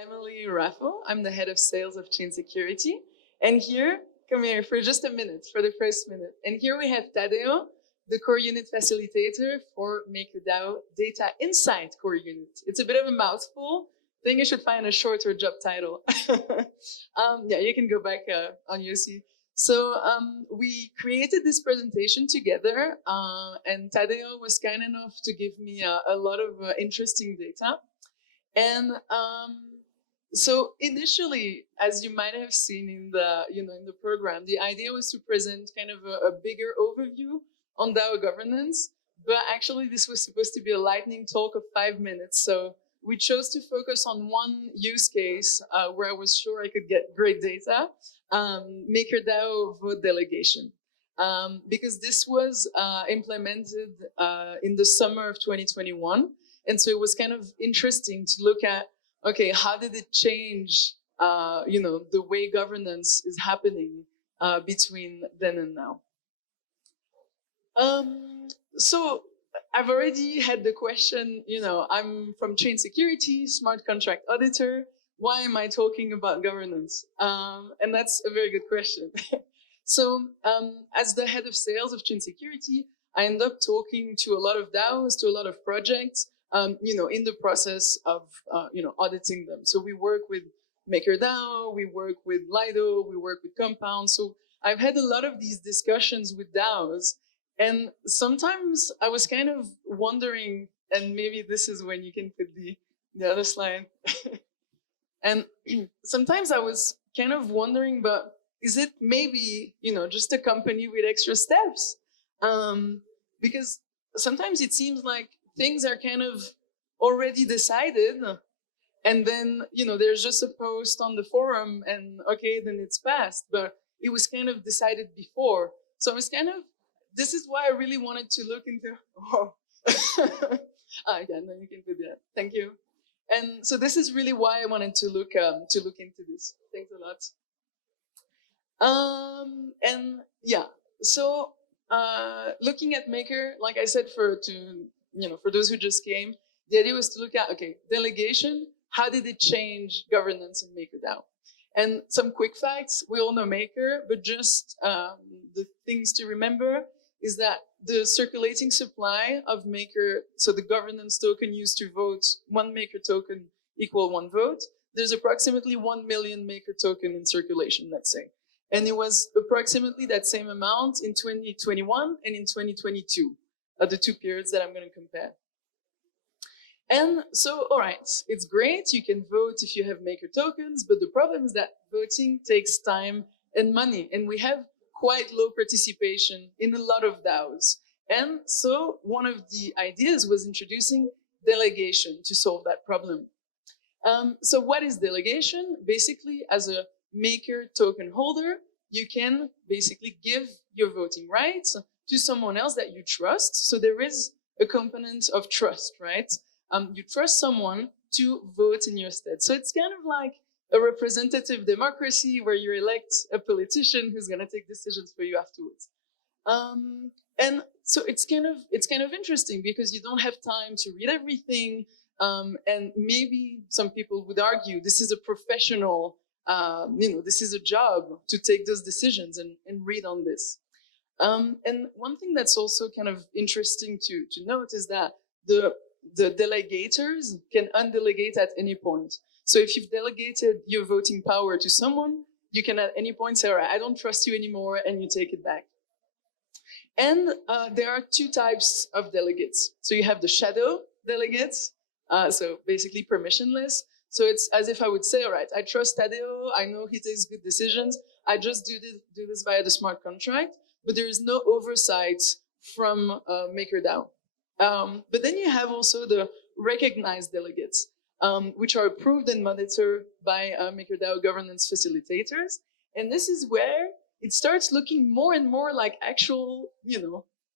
Emilie Raffo. I'm the head of sales of Chain Security. And here, come here for just a minute, for the first minute. And here we have Tadeo, the core unit facilitator for MakerDAO Data Insight core unit. It's a bit of a mouthful. I think you should find a shorter job title. Yeah, you can go back on UC. So we created this presentation together, and Tadeo was kind enough to give me a lot of interesting data. And so initially, as you might have seen in the in the program, the idea was to present kind of a bigger overview on DAO governance, but actually this was supposed to be a lightning talk of 5 minutes. So we chose to focus on one use case where I was sure I could get great data, MakerDAO vote delegation. Because this was implemented in the summer of 2021. And so it was kind of interesting to look at, okay, how did it change, the way governance is happening between then and now? So I've already had the question, I'm from Chain Security, smart contract auditor. Why am I talking about governance? And that's a very good question. So as the head of sales of Chain Security, I end up talking to a lot of DAOs, to a lot of projects, in the process of, auditing them. So we work with MakerDAO, we work with Lido, we work with Compound. So I've had a lot of these discussions with DAOs. And sometimes I was kind of wondering, and maybe this is when you can put the other slide. And sometimes I was kind of wondering, but is it maybe, just a company with extra steps? Because sometimes it seems like things are kind of already decided, and then, there's just a post on the forum and okay, then it's passed, but it was kind of decided before. So I was kind of, this is why I really wanted to look into, yeah, no, you can put that. Thank you. And so this is really why I wanted to look into this. Thanks a lot. And yeah, so looking at Maker, like I said, for those who just came, the idea was to look at, okay, delegation, how did it change governance in MakerDAO? And some quick facts, we all know Maker, but just the things to remember is that the circulating supply of Maker, so the governance token used to vote, one Maker token equal one vote, there's approximately 1 million Maker token in circulation, let's say. And it was approximately that same amount in 2021 and in 2022, the two periods that I'm going to compare. And so, all right, it's great, you can vote if you have Maker tokens, but the problem is that voting takes time and money, and we have quite low participation in a lot of DAOs. And so one of the ideas was introducing delegation to solve that problem. So what is delegation? Basically, as a Maker token holder, you can basically give your voting rights to someone else that you trust. So there is a component of trust, right? You trust someone to vote in your stead. So it's kind of like a representative democracy where you elect a politician who's going to take decisions for you afterwards. And so it's kind of interesting because you don't have time to read everything. And maybe some people would argue this is a professional, this is a job to take those decisions and read on this. And one thing that's also kind of interesting to note is that the delegators can undelegate at any point. So if you've delegated your voting power to someone, you can at any point say, all right, I don't trust you anymore, and you take it back. And there are two types of delegates. So you have the shadow delegates, so basically permissionless. So it's as if I would say, all right, I trust Tadeo, I know he takes good decisions, I just do this via the smart contract, but there is no oversight from MakerDAO. But then you have also the recognized delegates, which are approved and monitored by MakerDAO governance facilitators. And this is where it starts looking more and more like actual,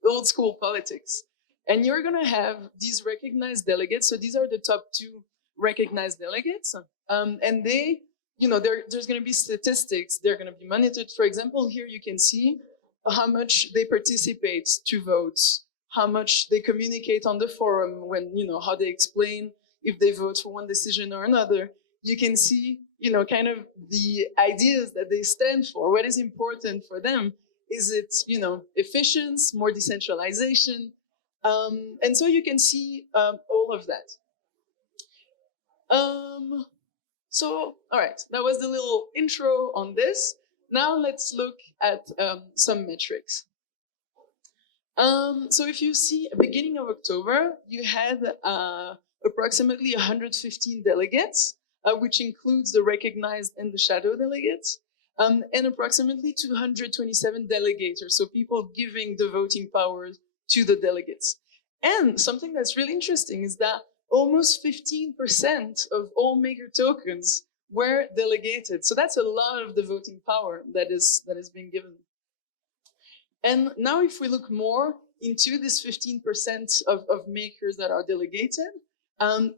old school politics. And you're going to have these recognized delegates. So these are the top 2 recognized delegates. And they, there's going to be statistics. They're going to be monitored. For example, here you can see how much they participate to votes, how much they communicate on the forum when, how they explain if they vote for one decision or another. you can see, kind of the ideas that they stand for. What is important for them? Is it, efficiency, more decentralization? And so you can see all of that. So, all right, that was the little intro on this. Now let's look at some metrics. So if you see, beginning of October, you had approximately 115 delegates, which includes the recognized and the shadow delegates, and approximately 227 delegators, so people giving the voting powers to the delegates. And something that's really interesting is that almost 15% of all maker tokens were delegated. So that's a lot of the voting power that is being given. And now if we look more into this 15% of makers that are delegated,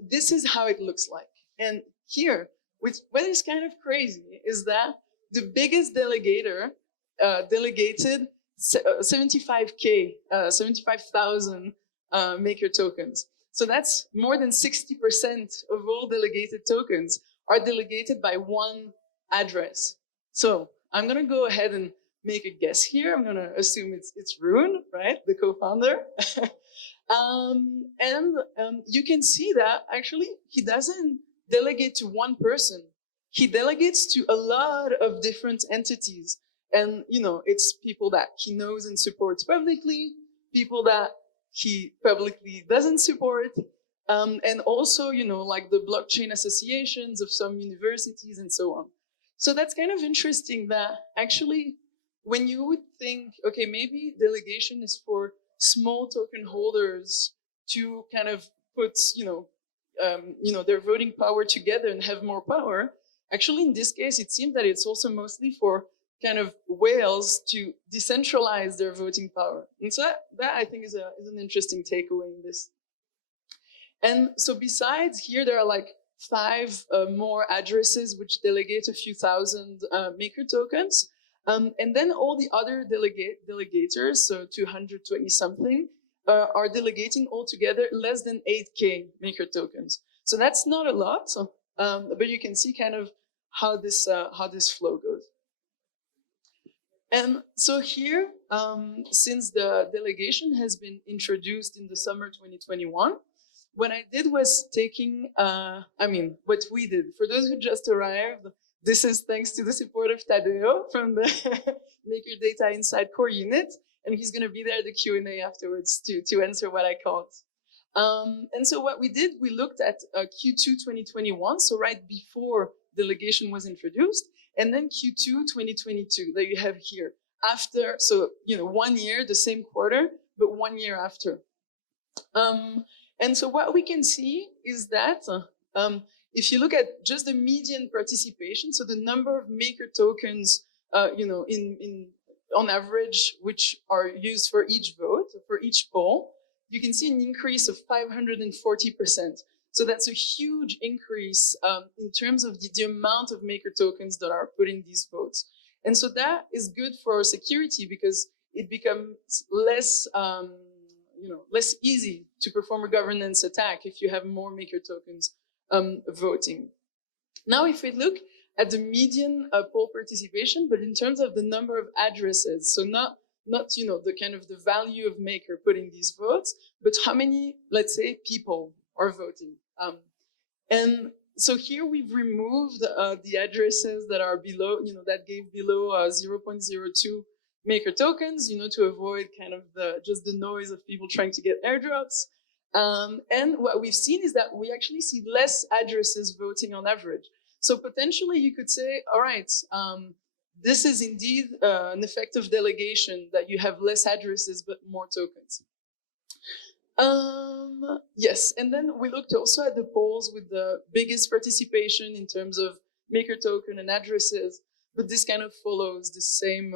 this is how it looks like. And here, what is kind of crazy is that the biggest delegator delegated 75K, 75,000 maker tokens. So that's more than 60% of all delegated tokens are delegated by one address. So I'm gonna go ahead and make a guess here. I'm gonna assume it's Rune, right? The co-founder. You can see that actually he doesn't delegate to one person. He delegates to a lot of different entities. And, it's people that he knows and supports publicly, people that he publicly doesn't support, and also, like the blockchain associations of some universities and so on. So that's kind of interesting that actually, when you would think, okay, maybe delegation is for small token holders to kind of put, their voting power together and have more power. Actually, in this case, it seems that it's also mostly for kind of whales to decentralize their voting power. And so that I think is an interesting takeaway in this. And so besides here, there are like 5 more addresses which delegate a few thousand maker tokens. And then all the other delegators, so 220 something, are delegating altogether less than 8K maker tokens. So that's not a lot, but you can see kind of how this flow goes. And so here, since the delegation has been introduced in the summer 2021, what I did was taking, what we did. For those who just arrived, this is thanks to the support of Tadeo from the Maker Data Inside Core Unit, and he's going to be there at the Q&A afterwards to answer what I caught. And so what we did, we looked at Q2 2021, so right before delegation was introduced, and then Q2 2022 that you have here. After, so 1 year, the same quarter, but 1 year after. And so what we can see is that if you look at just the median participation, so the number of maker tokens, on average, which are used for each vote, for each poll, you can see an increase of 540%. So that's a huge increase in terms of the amount of maker tokens that are put in these votes. And so that is good for security because it becomes less, less easy to perform a governance attack if you have more maker tokens voting. Now, if we look at the median poll participation, but in terms of the number of addresses, so not the kind of the value of maker putting these votes, but how many, let's say, people are voting. And so here we've removed the addresses that are below, that gave below 0.02 maker tokens, to avoid kind of just the noise of people trying to get airdrops. And what we've seen is that we actually see less addresses voting on average. So potentially you could say, all right, this is indeed an effect of delegation, that you have less addresses but more tokens. Yes, and then we looked also at the polls with the biggest participation in terms of maker token and addresses, but this kind of follows the same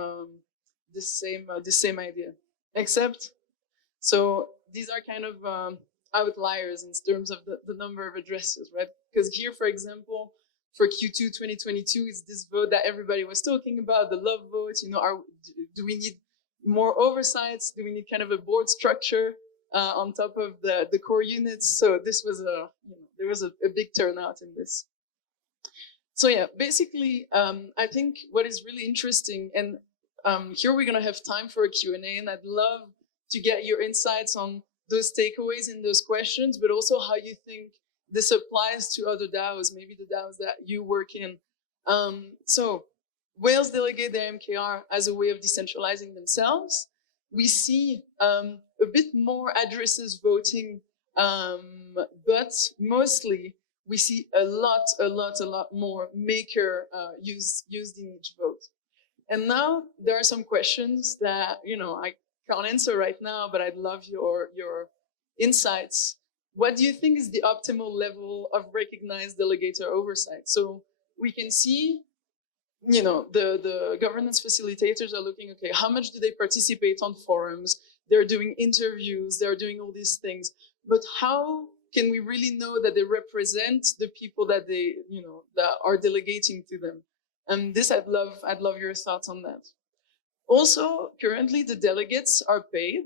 idea, except, so these are kind of outliers in terms of the number of addresses, right? Because here, for example, for Q2 2022, it's this vote that everybody was talking about, the love vote. Do we need more oversights? Do we need kind of a board structure on top of the core units? So this was there was a big turnout in this. So yeah, basically, I think what is really interesting, and here we're gonna have time for a Q&A, and I'd love to get your insights on those takeaways and those questions, but also how you think this applies to other DAOs, maybe the DAOs that you work in. So whales delegate their MKR as a way of decentralizing themselves. We see a bit more addresses voting, but mostly we see a lot more maker used in each vote. And now there are some questions that, you know, I can't answer right now, but I'd love your insights. What do you think is the optimal level of recognized delegator oversight? So we can see, you know, the governance facilitators are looking, okay, how much do they participate on forums? They're doing interviews, they're doing all these things, but how can we really know that they represent the people that they, you know, that are delegating to them? And this, I'd love your thoughts on that. Also, currently the delegates are paid.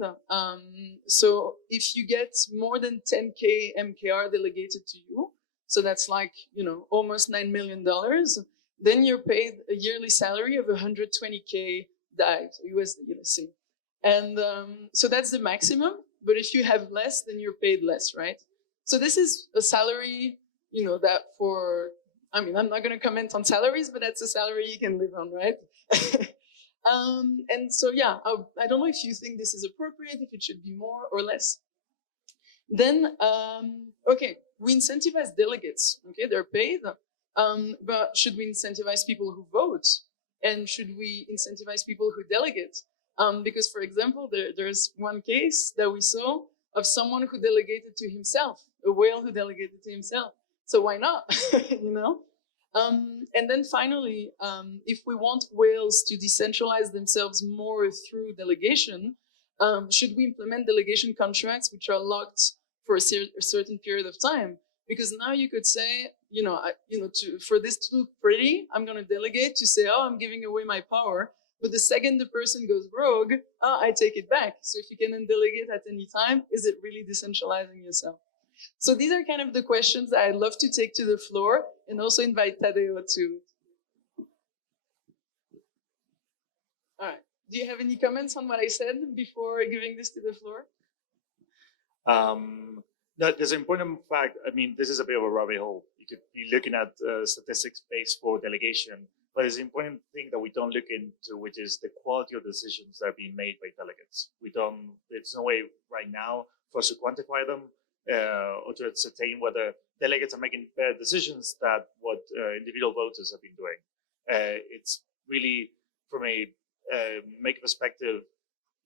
So if you get more than 10K MKR delegated to you, so that's like, you know, almost $9 million, then you're paid a yearly salary of 120K DAI, so USD, let's see. And so that's the maximum, but if you have less, then you're paid less, right? So this is a salary, you know, that for, I mean, I'm not gonna comment on salaries, but that's a salary you can live on, right? And so, yeah, I don't know if you think this is appropriate, if it should be more or less. Then, okay, we incentivize delegates, okay, they're paid, but should we incentivize people who vote? And should we incentivize people who delegate? Because, for example, there's one case that we saw of someone who delegated to himself, a whale who delegated to himself. So why not, you know? And then finally, if we want whales to decentralize themselves more through delegation, should we implement delegation contracts which are locked for a certain period of time? Because now you could say, you know, for this to look pretty, I'm going to delegate to say, oh, I'm giving away my power. But the second the person goes rogue, oh, I take it back. So if you can then delegate at any time, is it really decentralizing yourself? So these are kind of the questions that I'd love to take to the floor and also invite Tadeo to. All right. Do you have any comments on what I said before giving this to the floor? No, there's an important fact. I mean, this is a bit of a rabbit hole. You could be looking at statistics based for delegation, but there's an important thing that we don't look into, which is the quality of decisions that are being made by delegates. There's no way right now for us to quantify them or to ascertain whether delegates are making better decisions than what individual voters have been doing. It's really, from a maker perspective,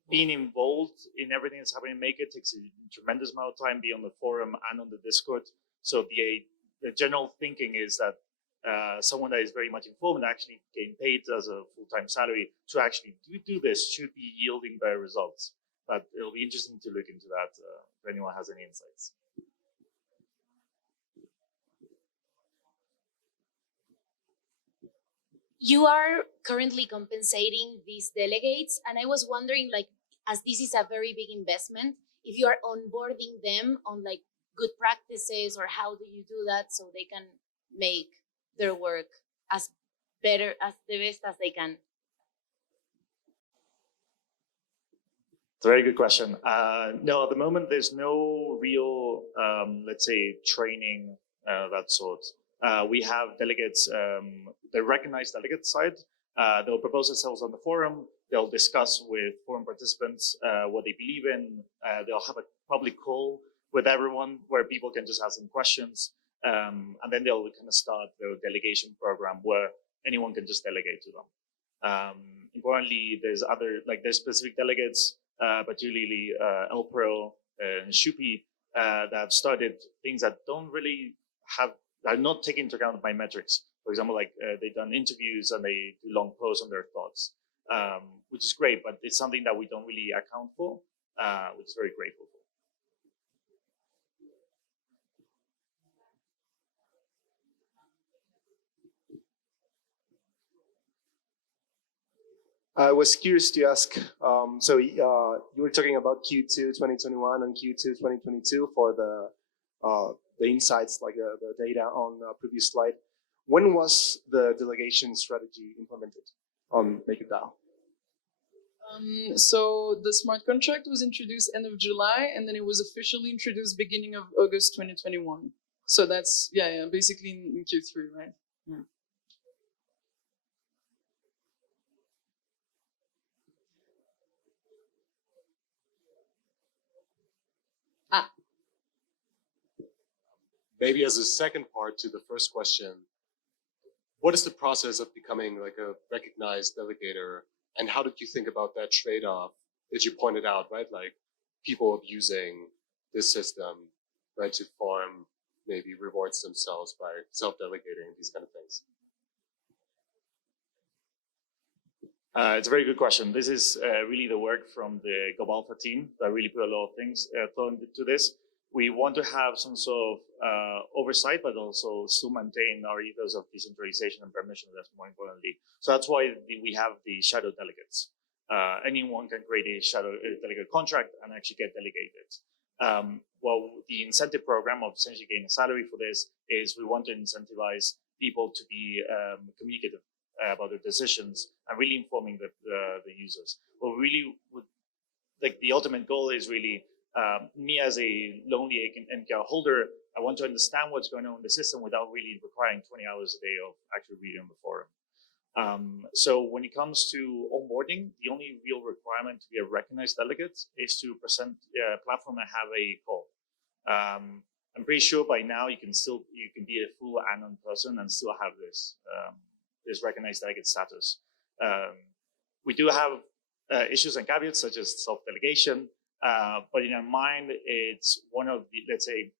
being involved in everything that's happening in Maker takes a tremendous amount of time, be on the forum and on the Discord. So the general thinking is that someone that is very much informed and actually getting paid as a full-time salary to actually do this should be yielding better results. But it'll be interesting to look into that if anyone has any insights. You are currently compensating these delegates, and I was wondering, like, as this is a very big investment, if you are onboarding them on like good practices, or how do you do that so they can make their work as the best as they can? It's a very good question. No, at the moment, there's no real, let's say, training that sort. We have delegates, the recognized delegate side. They'll propose themselves on the forum. They'll discuss with forum participants what they believe in. They'll have a public call with everyone where people can just ask them questions. And then they'll kind of start their delegation program where anyone can just delegate to them. Importantly, there's specific delegates, particularly LPro and Shupi, that have started things that don't really are not taken into account by metrics. For example, like they've done interviews and they do long posts on their thoughts, which is great, but it's something that we don't really account for, which is very grateful for. I was curious to ask, so you were talking about Q2 2021 and Q2 2022 for the insights, like the data on the previous slide. When was the delegation strategy implemented on MakerDAO? So the smart contract was introduced end of July, and then it was officially introduced beginning of August 2021. So that's, basically in Q3, right? Yeah. Maybe as a second part to the first question, what is the process of becoming like a recognized delegator, and how did you think about that trade-off that you pointed out, right? Like people abusing this system, right, to farm maybe rewards themselves by self-delegating, these kind of things. It's a very good question. This is really the work from the GoAlpha team that really put a lot of things thought into this. We want to have some sort of oversight, but also still maintain our ethos of decentralization and permission, that's more importantly. So that's why we have the shadow delegates. Anyone can create a shadow delegate contract and actually get delegated. Well, the incentive program of essentially getting a salary for this is we want to incentivize people to be communicative about their decisions and really informing the users. But really, like the ultimate goal is really me as a lonely MKR holder, I want to understand what's going on in the system without really requiring 20 hours a day of actually reading the forum. So when it comes to onboarding, the only real requirement to be a recognized delegate is to present a platform and have a call. I'm pretty sure by now you can be a full anon person and still have this recognized delegate status. We do have issues and caveats such as self-delegation, but in our mind, it's one of the, let's say,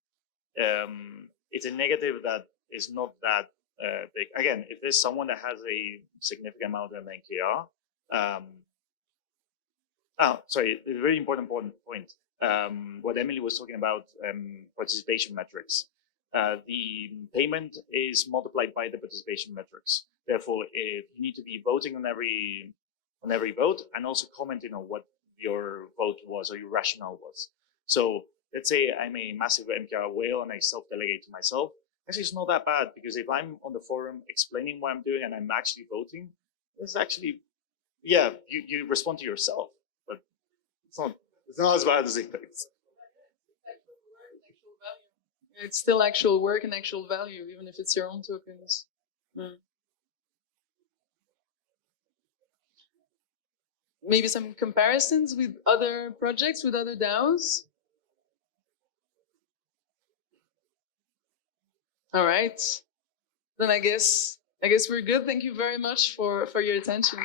it's a negative that is not that big. Again, if there's someone that has a significant amount of NKR, sorry, a very important point. What Emily was talking about, participation metrics. The payment is multiplied by the participation metrics. Therefore, if you need to be voting on every vote and also commenting on what your vote was or your rationale was. So let's say I'm a massive MKR whale and I self-delegate to myself. Actually, it's not that bad because if I'm on the forum explaining what I'm doing and I'm actually voting, it's actually, yeah, you respond to yourself, but it's not as bad as it thinks. It's still actual work and actual value, even if it's your own tokens. Maybe some comparisons with other projects, with other DAOs? All right. Then I guess we're good. Thank you very much for your attention.